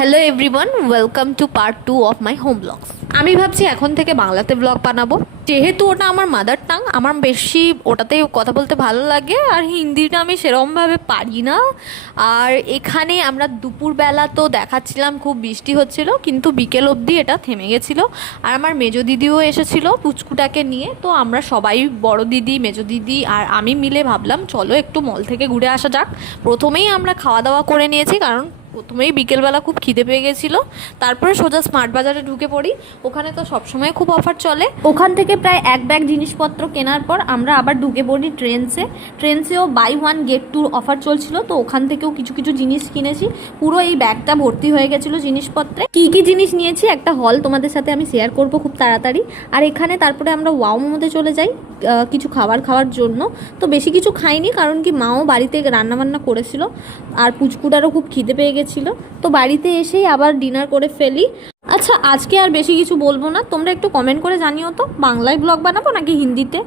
Hello everyone, welcome to part 2 of my home blogs. আমি ভাবছি এখন থেকে বাংলাতে ব্লগ বানাবো, যেহেতু ওটা আমার মাদার টাং। আমার বেশি ওটাতে কথা বলতে ভালো লাগে, আর হিন্দিটা আমি সেরকমভাবে পারি না। আর এখানে আমরা দুপুরবেলা তো দেখাচ্ছিলাম খুব বৃষ্টি হচ্ছিল, কিন্তু বিকেল অবধি এটা থেমে গেছিলো। আর আমার মেজো দিদিও এসেছিলো পুচকুটাকে নিয়ে, তো আমরা সবাই বড় দিদি, মেজো দিদি আর আমি মিলে ভাবলাম চলো একটু মল থেকে ঘুরে আসা যাক। প্রথমেই আমরা খাওয়া দাওয়া করে নিয়েছি, কারণ প্রথমেই বিকেলবেলা খুব খিদে পেয়ে গেছিলো। তারপরে সোজা স্মার্ট বাজারে ঢুকে পড়ি। ওখানে তো সবসময় খুব অফার চলে। ওখান থেকে প্রায় এক ব্যাগ জিনিসপত্র কেনার পর আমরা আবার ঢুকে পড়ি ট্রেন্সেও buy one get two offer চলছিল, তো ওখান থেকেও কিছু কিছু জিনিস কিনেছি। পুরো এই ব্যাগটা ভর্তি হয়ে গেছিলো জিনিসপত্রে। কী কী জিনিস নিয়েছি একটা হল তোমাদের সাথে আমি শেয়ার করব খুব তাড়াতাড়ি। আর এখানে তারপরে আমরা ওয়াও মোমোতে চলে যাই কিছু খাওয়ার জন্য। তো বেশি কিছু খাইনি, কারণ কি মাও বাড়িতে রান্নাবান্না করেছিল, আর পুচকুটারও খুব খিদে পেয়ে গেছিলো। তো বাড়িতে এসেই আবার ডিনার করে ফেলি। আচ্ছা, আজকে আর বেশি কিছু বলবো না, তোমরা একটু কমেন্ট করে জানিও তো বাংলায় ব্লগ বানাবো নাকি হিন্দিতে।